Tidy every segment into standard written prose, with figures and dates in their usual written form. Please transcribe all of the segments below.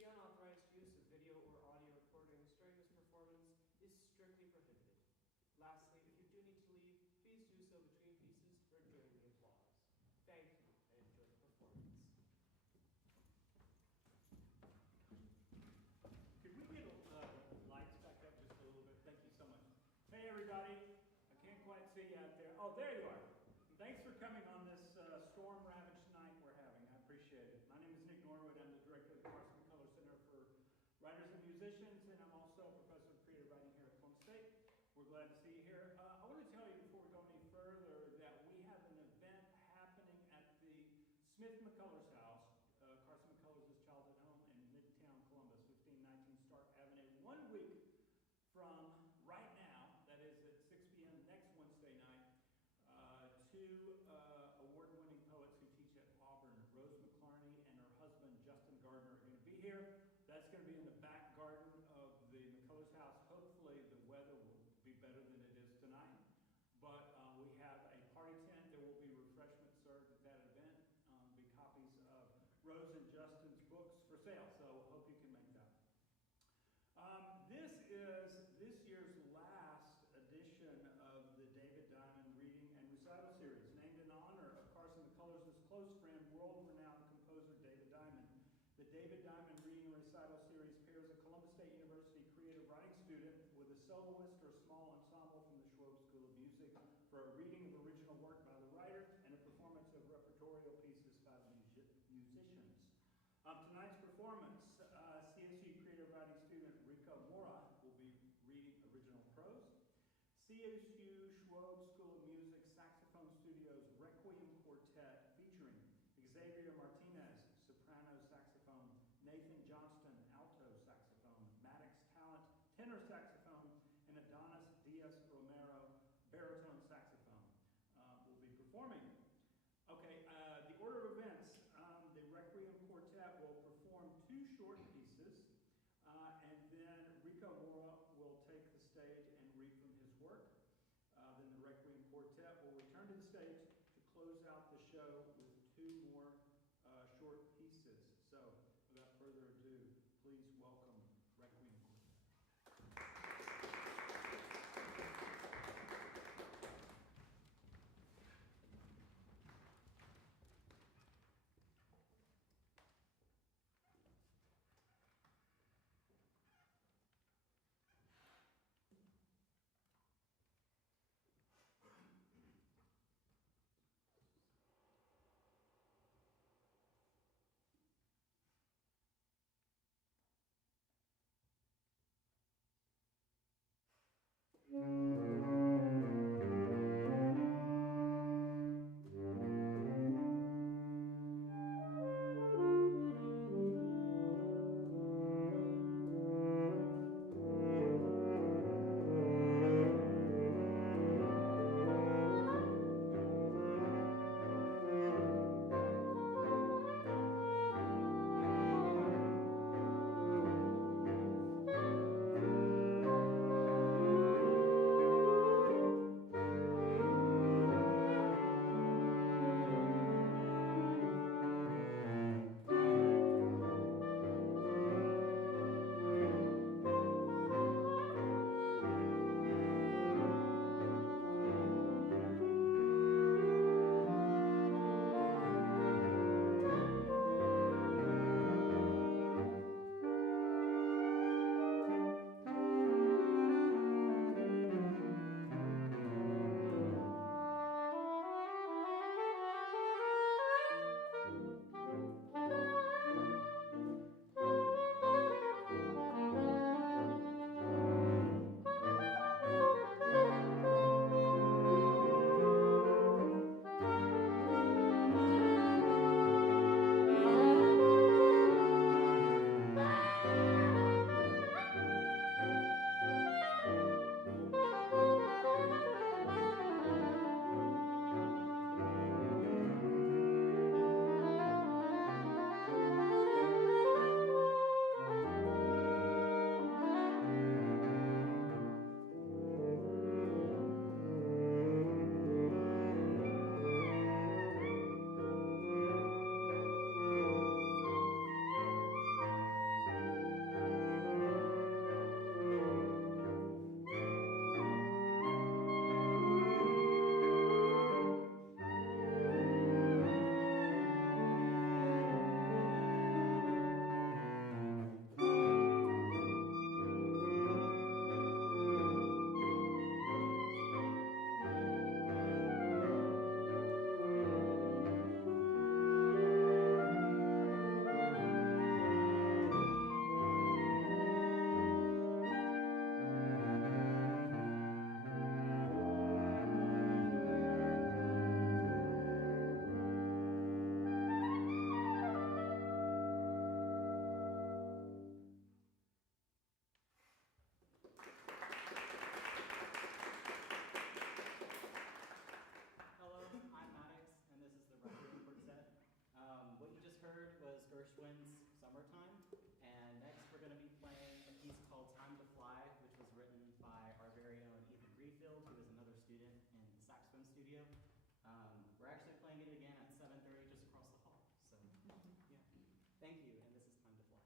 The unauthorized use of video or audio recordings during this performance is strictly prohibited. Lastly, if you do need to leave, please do so between pieces or during the applause. Thank you and enjoy the performance. Could we get lights back up just a little bit? Thank you so much. Hey everybody, I can't quite see you out there. Oh, there you are. Thanks for coming on this storm-ravaged night we're having. I appreciate it. My name is Nick Norwood. I'm the director of the Carson McCullers Center for Writers and Musicians, and I'm also a professor of creative writing here at Columbus State. We're glad to see you here. I want to tell you before we go any further that we have an event happening at the Smith McCullers House, Carson McCullers' childhood home in Midtown Columbus, 1519 Stark Avenue, 1 week from right now, that is at 6 p.m. next Wednesday night. Two award-winning poets who teach at Auburn, Rose McClarney and her husband Justin Gardner, are going to be here. That's going to be in the back garden of the McCullers house. Hopefully the weather will be better than it is tonight. But we have a party tent. There will be refreshments served at that event. There'll be copies of Rose and Justin's books for sale, so hope you can make that. This is this year's last edition of the David Diamond Reading and Recital Series, named in honor of Carson McCullers' close friend, world-renowned composer David Diamond. The David Diamond Reading and Recital Series pairs a Columbus State University creative writing student with a soloist or small ensemble from the Schwab School of Music for a reading of original work by the writer and a performance of repertorial pieces by the musicians. Tonight's performance, CSU creative writing student Rico Mora will be reading original prose. CSU Schwab School of Music Saxophone Studio's Requiem Quartet featuring Xavier Martinez, soprano saxophone, Nathan Johnston, alto saxophone, Maddox Talent, tenor saxophone, and Adonis Diaz Romero, baritone saxophone, will be performing. Okay, the order of events. The Requiem Quartet will perform 2 short pieces, and then Rico Mora will take the stage and read from his work. Then the Requiem Quartet will return to the stage to close out the show with 2 more short pieces. So, without further ado, please welcome Requiem Quartet. studio. We're actually playing it again at 7:30 just across the hall. So, yeah. Thank you, and this is Time to Fly.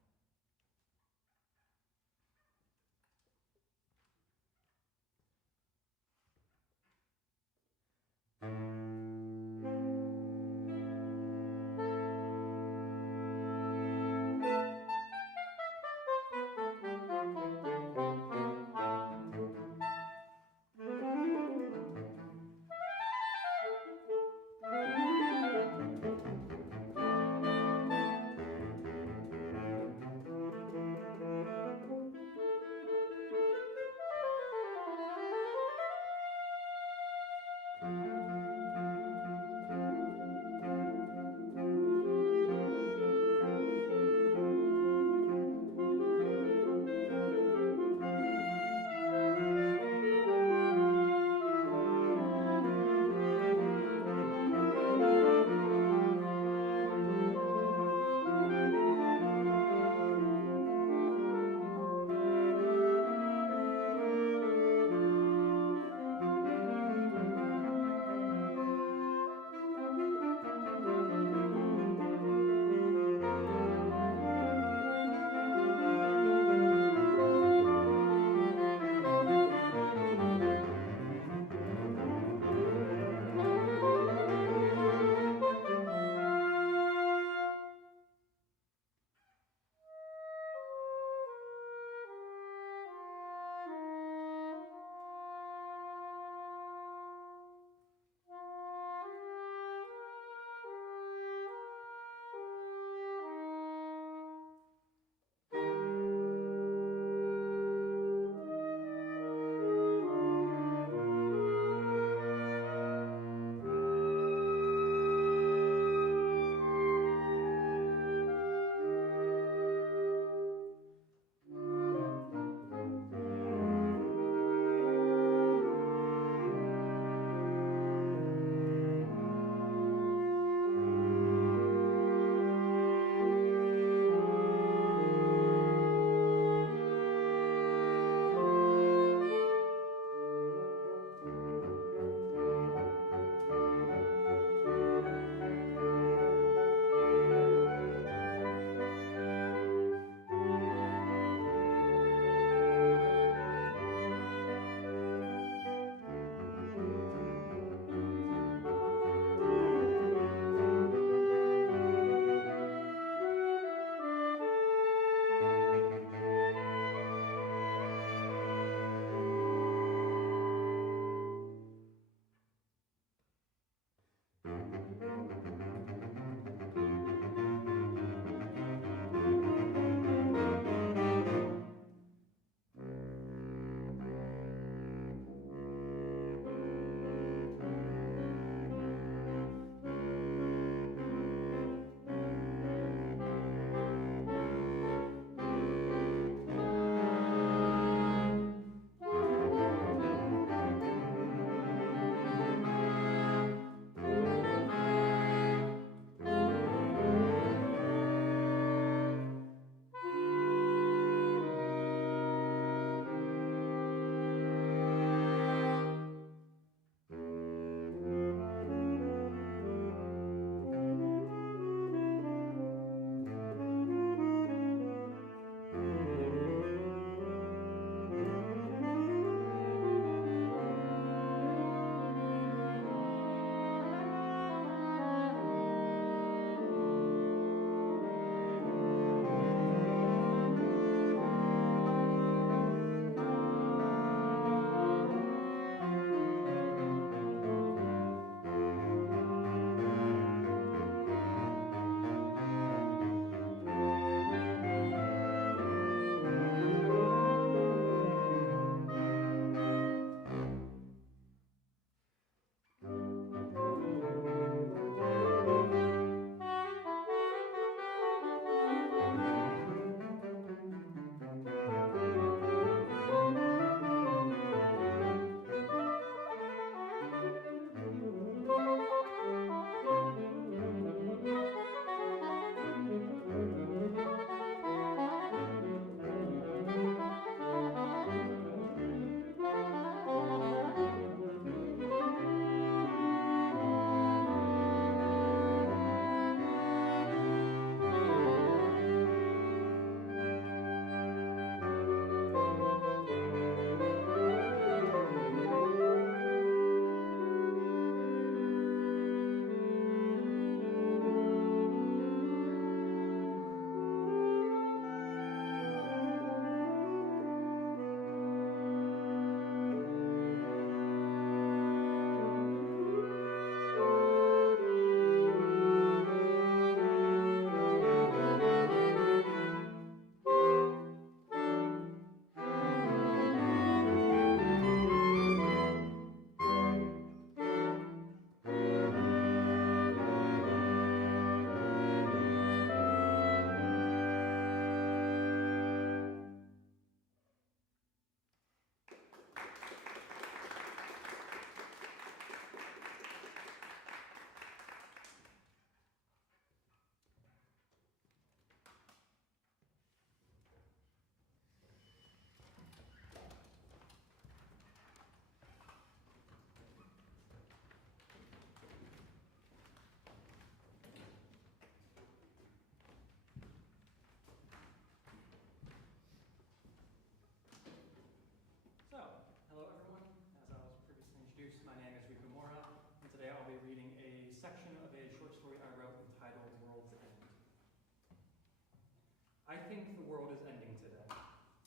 I think the world is ending today.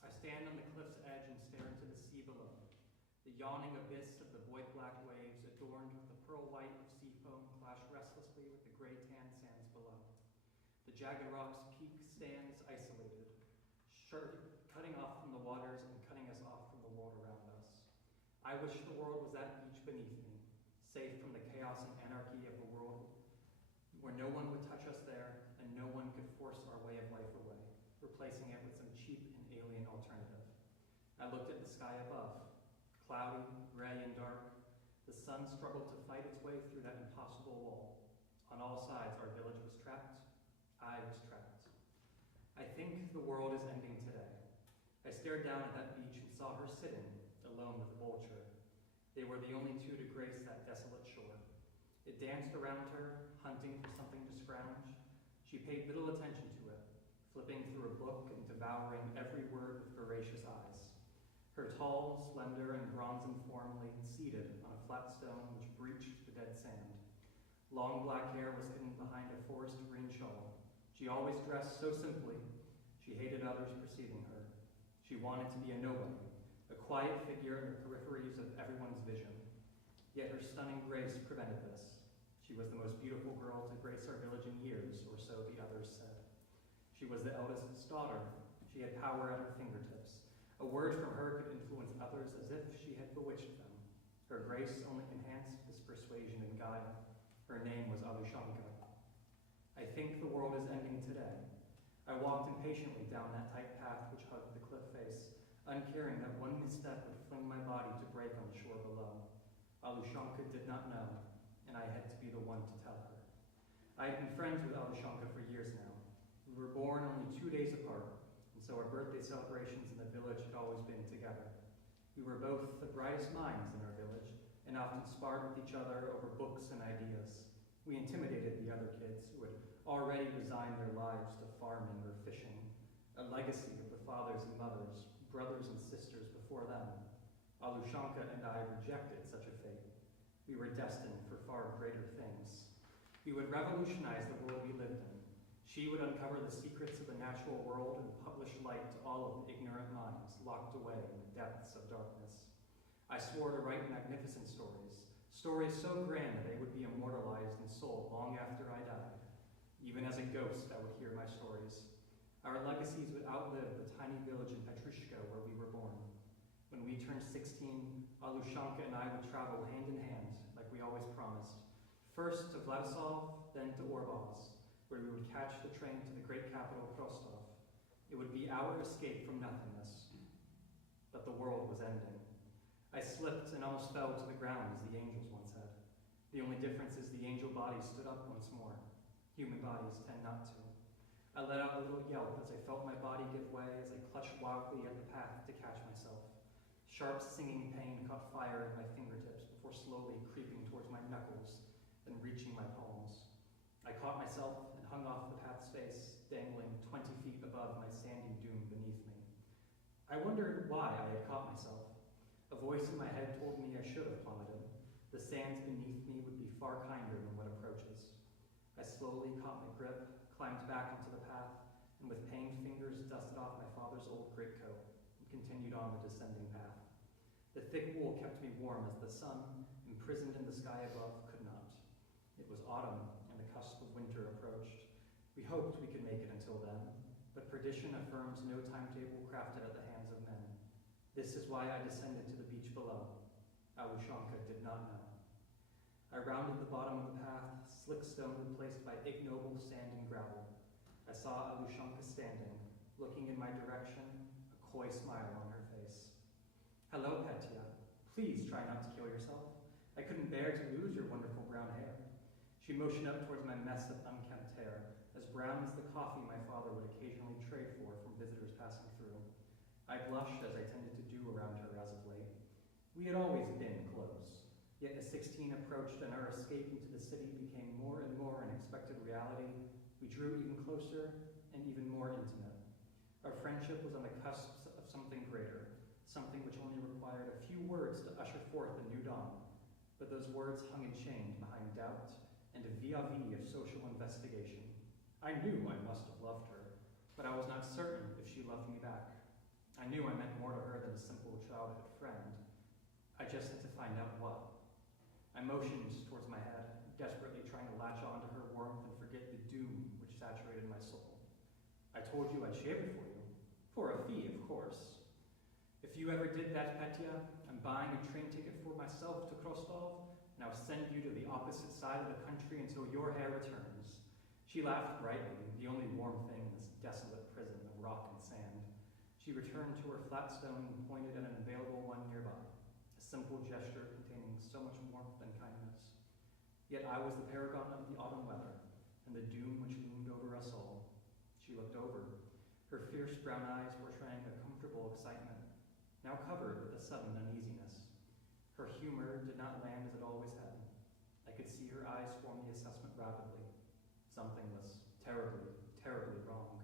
I stand on the cliff's edge and stare into the sea below. The yawning abyss of the void-black waves, adorned with the pearl white of sea foam, clash restlessly with the gray-tan sands below. The jagged rock's peak stands isolated, cutting off from the waters and cutting us off from the world around us. I wish the world was that beach beneath me, safe from the chaos and anarchy of the world, where no one would touch us there and no one could force our way of life away, replacing it with some cheap and alien alternative. I looked at the sky above, cloudy, gray, and dark. The sun struggled to fight its way through that impossible wall. On all sides, our village was trapped. I was trapped. I think the world is ending today. I stared down at that beach and saw her sitting, alone with a vulture. They were the only two to grace that desolate shore. It danced around her, hunting for something to scrounge. She paid little attention to it, flipping through a book and devouring every word with voracious eyes. Her tall, slender, and bronzen form lay seated on a flat stone which breached the dead sand. Long black hair was hidden behind a forest green shawl. She always dressed so simply. She hated others perceiving her. She wanted to be a nobody, a quiet figure in the peripheries of everyone's vision. Yet her stunning grace prevented this. She was the most beautiful girl to grace our village in years, or so the others said. She was the eldest's daughter. She had power at her fingertips. A word from her could influence others as if she had bewitched them. Her grace only enhanced this persuasion and guile. Her name was Alushanka. I think the world is ending today. I walked impatiently down that tight path which hugged the cliff face, uncaring that one misstep would fling my body to break on the shore below. Alushanka did not know, and I had to be the one to tell her. I had been friends with Alushanka for years now. We were born only 2 days apart, and so our birthday celebrations in the village had always been together. We were both the brightest minds in our village, and often sparred with each other over books and ideas. We intimidated the other kids who had already resigned their lives to farming or fishing, a legacy of the fathers and mothers, brothers and sisters before them. Alushanka and I rejected such a fate. We were destined for far greater things. We would revolutionize the world we lived in. She would uncover the secrets of the natural world and publish light to all of the ignorant minds locked away in the depths of darkness. I swore to write magnificent stories, stories so grand that they would be immortalized in soul long after I died. Even as a ghost, I would hear my stories. Our legacies would outlive the tiny village in Petrushka where we were born. When we turned 16, Alushanka and I would travel hand in hand, like we always promised. First to Vladisław, then to Orbaz, where we would catch the train to the great capital, Rostov. It would be our escape from nothingness. But the world was ending. I slipped and almost fell to the ground, as the angels once had. The only difference is the angel bodies stood up once more. Human bodies tend not to. I let out a little yelp as I felt my body give way, as I clutched wildly at the path to catch myself. Sharp singing pain caught fire in my fingertips before slowly creeping towards my knuckles, then reaching my palms. I caught myself and hung off the path's face, dangling 20 feet above my sandy doom beneath me. I wondered why I had caught myself. A voice in my head told me I should have plummeted. The sands beneath me would be far kinder than what approaches. I slowly caught my grip, climbed back onto the path, and with pained fingers dusted off my father's old greatcoat and continued on the descending path. The thick wool kept me warm as the sun, imprisoned in the sky above, could not. It was autumn, and the cusp of winter approached. We hoped we could make it until then, but perdition affirms no timetable crafted at the hands of men. This is why I descended to the beach below. Alushanka did not know. I rounded the bottom of the path, slick stone replaced by ignoble sand and gravel. I saw Alushanka standing, looking in my direction, a coy smile on her face. Hello, Petya. Please try not to kill yourself. I couldn't bear to lose your wonderful brown hair. She motioned up towards my mess of unkempt hair, as brown as the coffee my father would occasionally trade for from visitors passing through. I blushed as I tended to do around her as of late. We had always been close. Yet as 16 approached and our escape into the city became more and more an expected reality, we drew even closer and even more intimate. Our friendship was on the cusp of something greater, something which only required a few words to usher forth a new dawn. But those words hung enchained behind doubt and a vis-a-vis of social investigation. I knew I must have loved her. but I was not certain if she loved me back. I knew I meant more to her than a simple childhood friend. I just had to find out what. I motioned towards my head, desperately trying to latch on to her warmth and forget the doom which saturated my soul. I told you I'd shave it for you. For a fee, of course. If you ever did that, Petya, I'm buying a train ticket for myself to Krostov, and I'll send you to the opposite side of the country until your hair returns. She laughed brightly, the only warm thing in this desolate prison of rock and sand. She returned to her flat stone and pointed at an available one nearby, a simple gesture containing so much warmth and kindness. Yet I was the paragon of the autumn weather, and the doom which loomed over us all. She looked over, her fierce brown eyes portraying a comfortable excitement, now covered with a sudden uneasiness. Her humor did not land as it always had. I could see her eyes form the assessment rapidly. Something was terribly, terribly wrong.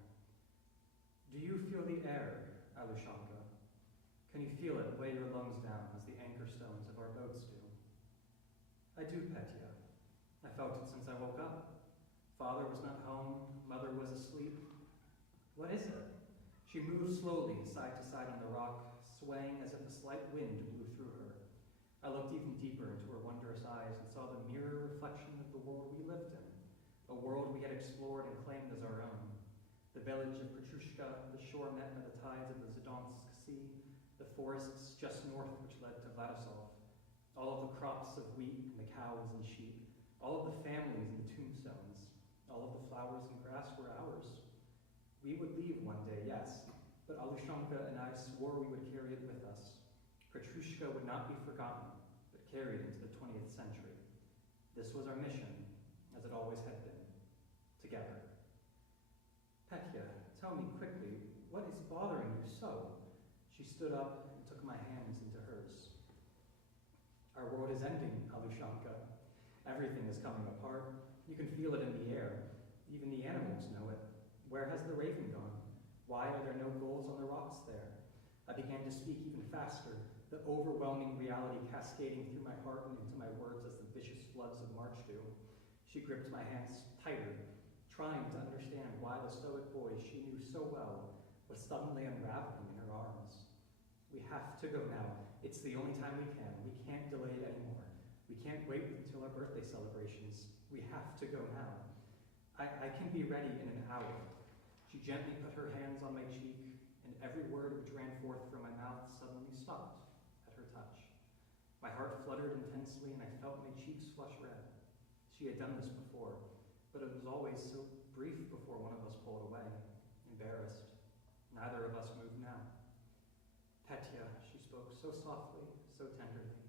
Do you feel the air, Alushanka? Can you feel it weigh your lungs down as the anchor stones of our boats do? I do, Petya. I felt it since I woke up. Father was not home, mother was asleep. What is it? She moved slowly side to side on the rock, swaying as if a slight wind blew through her. I looked even deeper into her wondrous eyes and saw the mirror reflection of the world we lived in, a world we had explored and claimed as our own. The village of Petrushka, the shore met by the tides of the Zidonsk Sea, the forests just north which led to Vladisov, all of the crops of wheat and the cows and sheep, all of the families and the tombstones, all of the flowers and grass were ours. We would leave one day, yes, but Alushanka and I swore we would carry it with us. Petrushka would not be forgotten, but carried into the 20th century. This was our mission, as it always had been, together. Petya, tell me quickly, what is bothering you so? She stood up and took my hands into hers. Our world is ending, Alushanka. Everything is coming apart. You can feel it in the air. Even the animals know it. Where has the raven gone? Why are there no gulls on the rocks there? I began to speak even faster, the overwhelming reality cascading through my heart and into my words as the vicious floods of March do. She gripped my hands tighter, trying to understand why the stoic boy she knew so well was suddenly unraveling in her arms. We have to go now. It's the only time we can. We can't delay it anymore. We can't wait until our birthday celebrations. We have to go now. I can be ready in an hour. She gently put her hands on my cheek, and every word which ran forth from my mouth suddenly stopped at her touch. My heart fluttered intensely, and I felt my cheeks flush red. She had done this before, but it was always so brief before one of us pulled away, embarrassed. Neither of us moved now. Petya, she spoke so softly, so tenderly.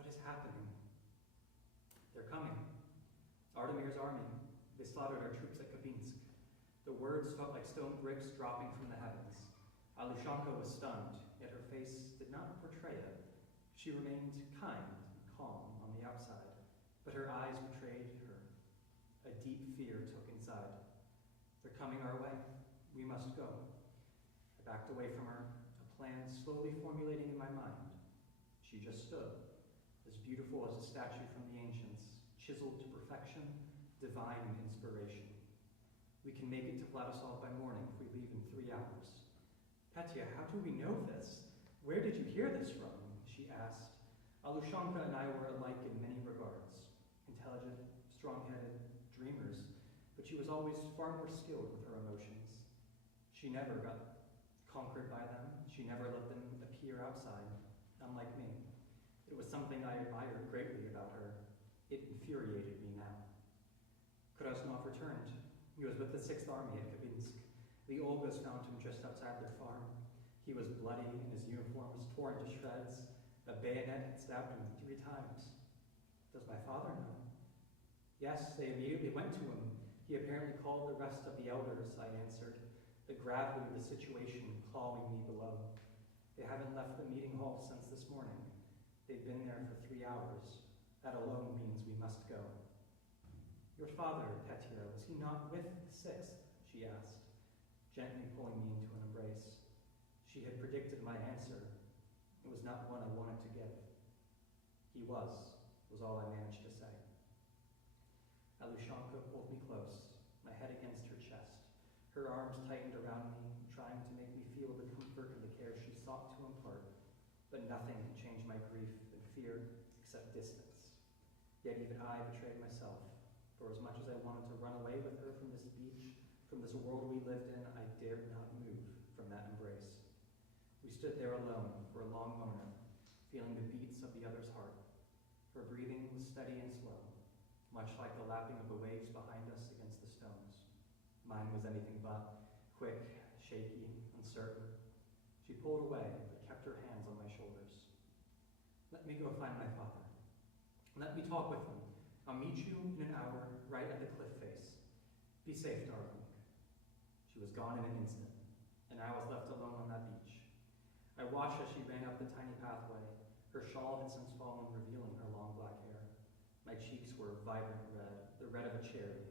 What is happening? They're coming. Artemir's army. They slaughtered our troops at Kabinsk. The words felt like stone bricks dropping from the heavens. Alushanka was stunned, yet her face did not portray it. She remained kind and calm on the outside, but her eyes betrayed her. A deep fear took inside. They're coming our way. We must go. I backed away from her, a plan slowly formulating in my mind. She just stood, as beautiful as a statue from the ancients, chiseled to perfection, divine inspiration. We can make it to Vladisov by morning if we leave in 3 hours. Petya, how do we know this? Where did you hear this from? She asked. Alushanka and I were alike in many regards. Intelligent, strong-headed, dreamers, but she was always far more skilled with her emotions. She never got conquered by them. She never let them appear outside, unlike me. It was something I admired greatly about her. It infuriated me now. Krasnov returned. He was with the 6th Army at Kabinsk. The Olgas found him just outside their farm. He was bloody and his uniform was torn to shreds. A bayonet had stabbed him 3 times. Does my father know? Yes, they immediately went to him. He apparently called the rest of the elders, I answered, the gravity of the situation calling me below. They haven't left the meeting hall since this morning. They've been there for 3 hours. That alone means we must go. Your father, Petya, was he not with the 6th? She asked, gently pulling me into an embrace. She had predicted my answer. It was not one I wanted to give. He was all I managed to say. Alushanka pulled me close, my head against her chest. Her arms tightened around me, trying to make me feel the comfort of the care she sought to impart, but nothing could change my grief and fear except distance. Yet even I betrayed myself, for as much as I wanted to run away with her from this beach, from this world we lived in, I dared not move from that embrace. We stood there alone for a long moment, feeling the beats of the other's heart. Her breathing was steady and slow, much like the lapping of the waves behind us against the stones. Mine was anything but, quick, shaky, uncertain. She pulled away, but kept her hands on my shoulders. Let me go find my father. Let me talk with him. I'll meet you in an hour, right at the cliff face. Be safe, darling. She was gone in an instant, and I was left alone on that beach. I watched as she ran up the tiny pathway. Her shawl had since fallen, revealing her long black hair. My cheeks were vibrant red, the red of a cherry.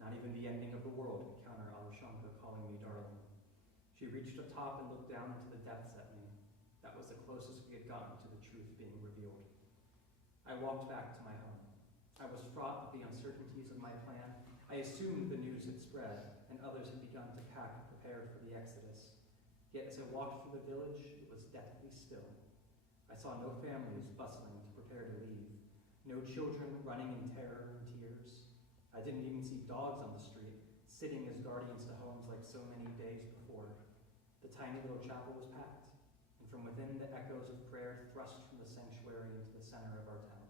Not even the ending of the world could counter Alushanka calling me darling. She reached up top and looked down into the depths at me. That was the closest we had gotten to the truth being revealed. I walked back to my home. I was fraught with the uncertainties of my plan. I assumed the news had spread, and others had begun to pack and prepare for the exodus. Yet as I walked through the village, it was deathly still. I saw no families bustling to prepare to leave, no children running in terror and tears. I didn't even see dogs on the street, sitting as guardians to homes like so many days before. The tiny little chapel was packed, and from within the echoes of prayer thrust from the sanctuary into the center of our town.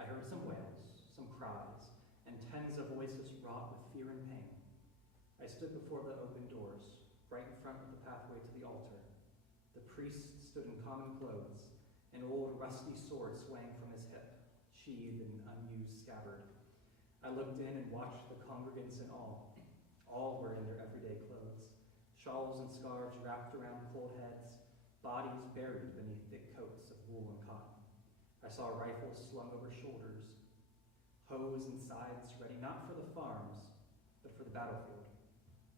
I heard some wails, some cries, and tens of voices wrought with fear and pain. I stood before the open doors, right in front of the pathway to the altar. The priest stood in common clothes, an old rusty sword swaying from his hip, sheathed in unused scabbard. I looked in and watched the congregants in awe. All were in their everyday clothes, shawls and scarves wrapped around cold heads, bodies buried beneath thick coats of wool and cotton. I saw rifles slung over shoulders, hoes and scythes ready not for the farms, but for the battlefield.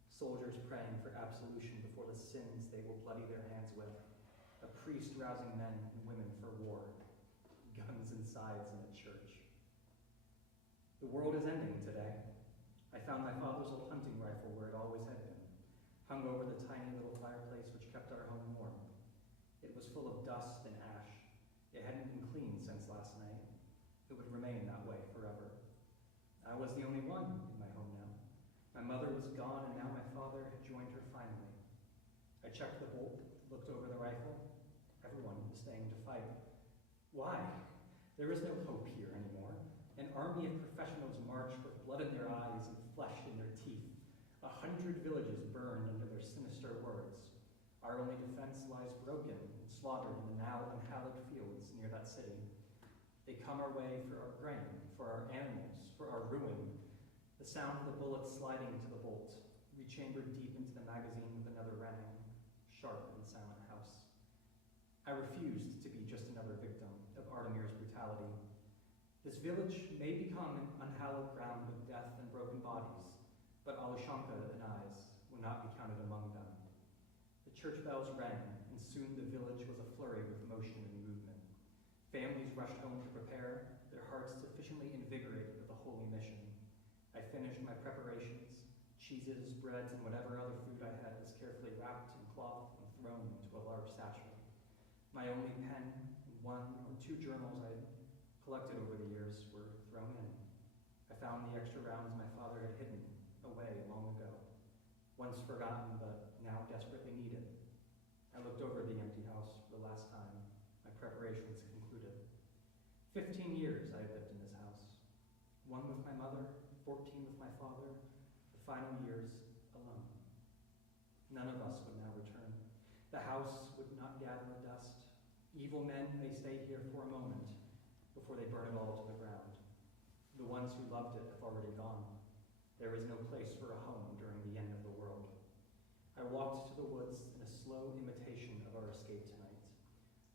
Soldiers praying for absolution before the sins they will bloody their hands with. A priest rousing men and women for war. Guns and scythes in a church. The world is ending today. I found my father's old hunting rifle where it always had been, hung over the tiny little fireplace which kept our home warm. It was full of dust and ash. It hadn't been cleaned since last night. It would remain that way forever. I was the only one in my home now. My mother was gone, and now my father had joined her finally. I checked the bolt, looked over the rifle. Everyone was staying to fight. Why? There is no hope here anymore. An army of professionals march with blood in their eyes and flesh in their teeth. 100 villages burned under their sinister words. Our only defense lies broken and slaughtered in the now unhallowed fields near that city. They come our way for our grain, for our animals, for our ruin. The sound of the bullets sliding into the bolt, rechambered deep into the magazine with another rang, sharp in the silent house. I refused to be just another victim of Artemir's brutality. This village may become an unhallowed ground of death and broken bodies, but Alushanka and I's will not be counted among them. The church bells rang, and soon the village was aflurry with motion and movement. Families rushed home to prepare, their hearts sufficiently invigorated with the holy mission. I finished my preparations. Cheeses, breads, and whatever other food I had was carefully wrapped in cloth and thrown into a large satchel. My only pen and 1 or 2 journals I had collected over the years were thrown in. I found the extra rounds my father had hidden away long ago, once forgotten but now desperately needed. I looked over the empty house for the last time. My preparations concluded. 15 years I had lived in this house. 1 with my mother, 14 with my father, the final years alone. None of us would now return. The house would not gather dust. Evil men may stay here for a moment before they burn it all to the ground. The ones who loved it have already gone. There is no place for a home during the end of the world. I walked to the woods in a slow imitation of our escape tonight.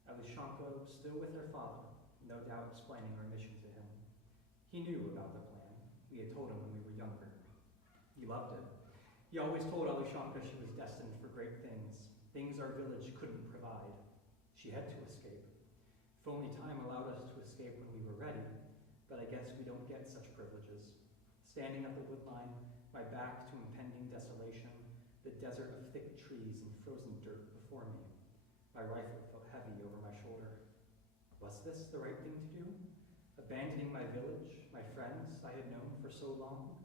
Alushanka, still with her father, no doubt explaining our mission to him. He knew about the plan. We had told him when we were younger. He loved it. He always told Alushanka she was destined for great things our village couldn't provide. She had to escape. If only time allowed us to escape when we were ready, but I guess we don't get such privileges. Standing at the woodline, my back to impending desolation, the desert of thick trees and frozen dirt before me. My rifle felt heavy over my shoulder. Was this the right thing to do? Abandoning my village, my friends I had known for so long?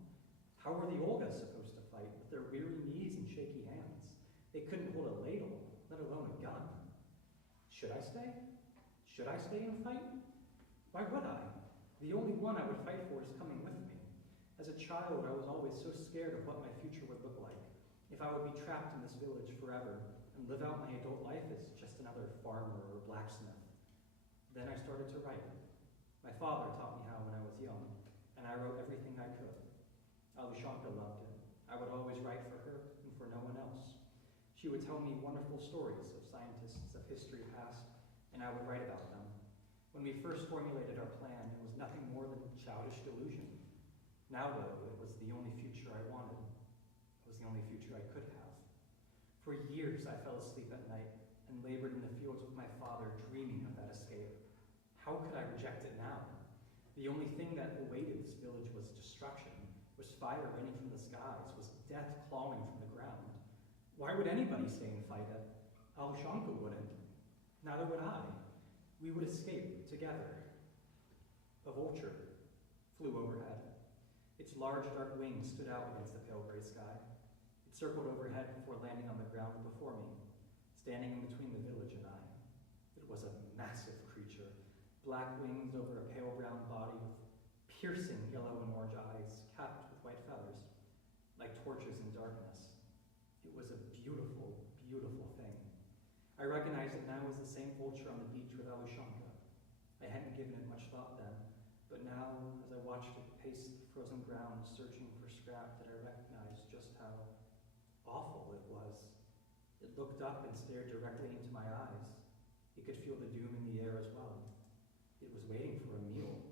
How were the Olgas supposed to fight with their weary knees and shaky hands? They couldn't hold a ladle, let alone a gun. Should I stay? Should I stay and fight? Why would I? The only one I would fight for is coming with me. As a child, I was always so scared of what my future would look like. If I would be trapped in this village forever and live out my adult life as just another farmer or blacksmith. Then I started to write. My father taught me how when I was young, and I wrote everything I could. Alushanka loved it. I would always write for her and for no one else. She would tell me wonderful stories of scientists of history past, and I would write about them. When we first formulated our plan, it was nothing more than childish delusion. Now, though, it was the only future I wanted. It was the only future I could have. For years, I fell asleep at night and labored in the fields with my father, dreaming of that escape. How could I reject it now? The only thing that awaited this village was destruction, was fire raining from the skies, was death clawing from the ground. Why would anybody stay and fight it? Alushanka wouldn't. Neither would I. We would escape together. A vulture flew overhead. Its large dark wings stood out against the pale gray sky. It circled overhead before landing on the ground before me, standing in between the village and I. It was a massive creature, black wings over a pale brown body with piercing yellow and orange eyes, capped with white feathers, like torches in darkness. It was a beautiful, beautiful thing. I recognized it now as the same vulture on the beach with Alushanka. I hadn't given it much thought then, but now, as I watched it pace the frozen ground searching for scrap, did I recognize just how awful it was. It looked up and stared directly into my eyes. It could feel the doom in the air as well. It was waiting for a meal.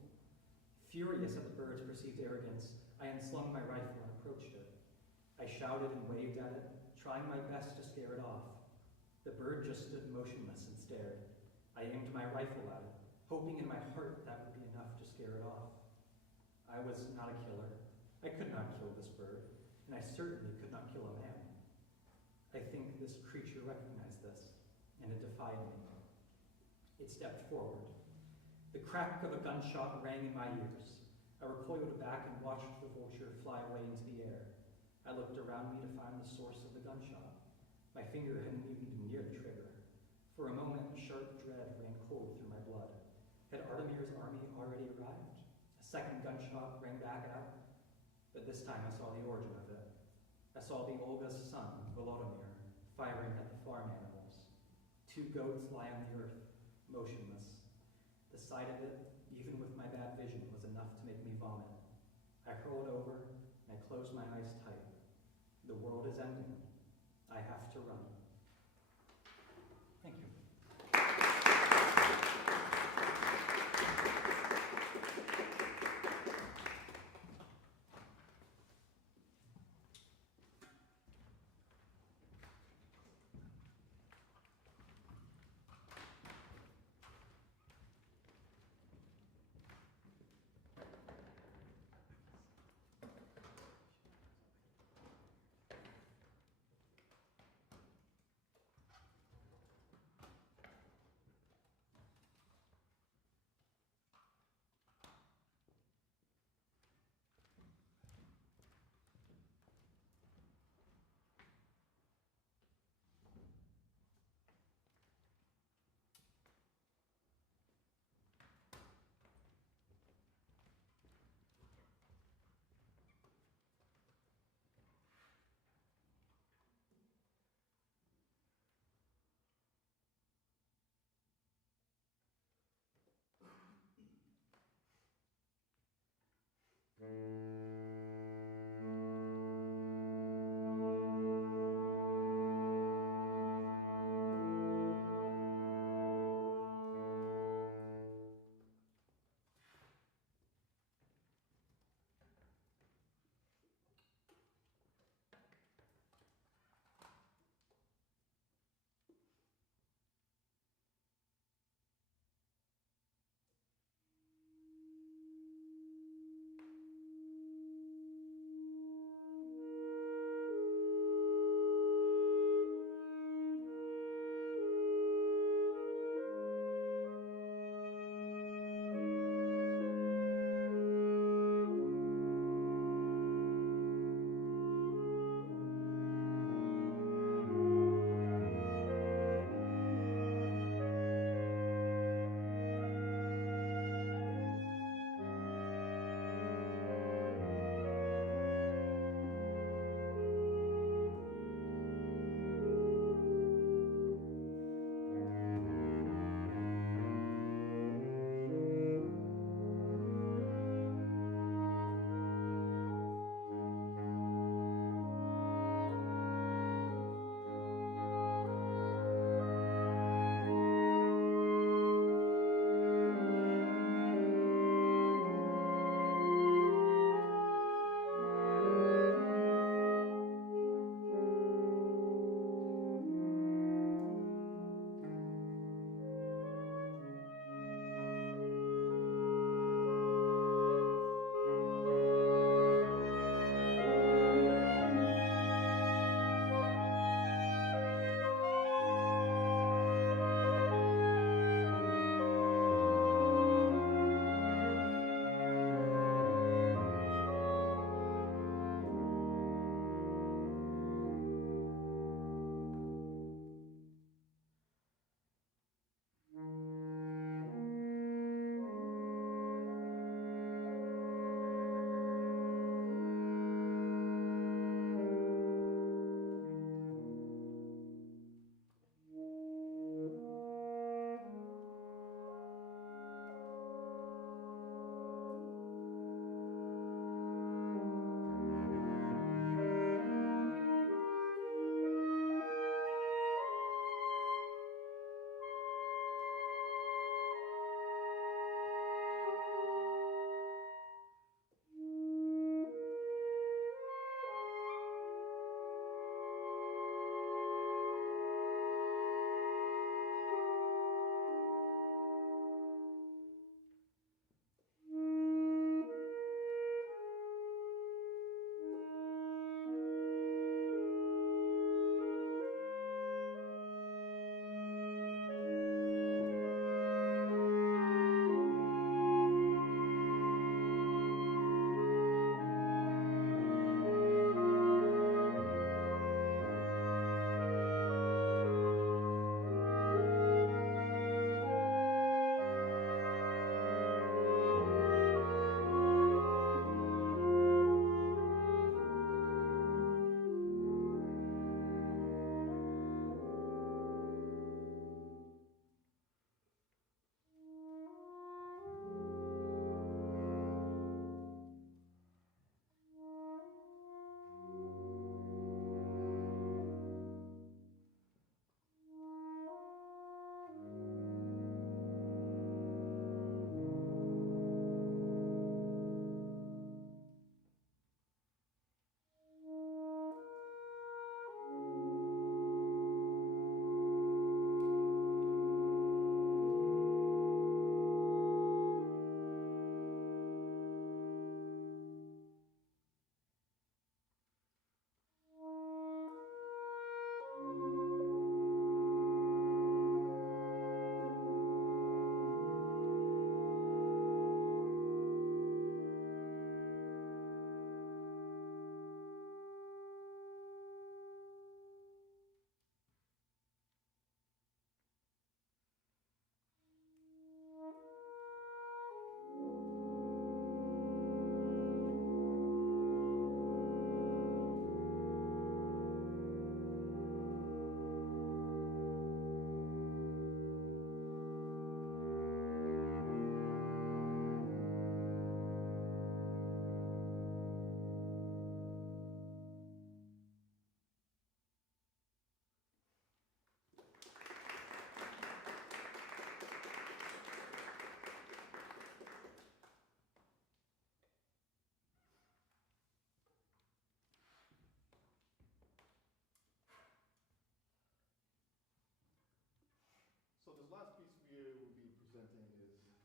Furious at the bird's perceived arrogance, I unslung my rifle and approached it. I shouted and waved at it, trying my best to scare it off. The bird just stood motionless and stared. I aimed my rifle at it, hoping in my heart that would be enough to scare it off. I was not a killer. I could not kill this bird, and I certainly could not kill a man. I think this creature recognized this, and it defied me. It stepped forward. The crack of a gunshot rang in my ears. I recoiled back and watched the vulture fly away into the air. I looked around me to find the source of the gunshot. My finger hadn't even been near the trigger. For a moment, sharp dread ran cold through my blood. Had Artemir's army already arrived? A second gunshot rang back out, but this time I saw the origin of it. I saw the Olga's son, Volodymyr, firing at the farm animals. 2 goats lie on the earth, motionless. The sight of it, even with my bad vision, was enough to make me vomit. I hurled over, and I closed my eyes tight. The world is ending. I have to run. Thank you.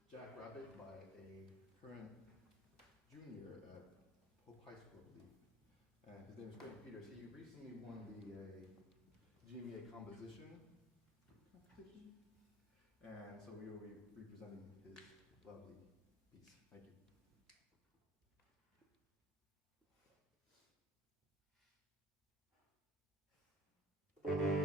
Jackrabbit by a current junior at Hope High School, I believe. And his name is Craig Peters. He recently won the GMA composition competition. And so we will be representing his lovely piece. Thank you.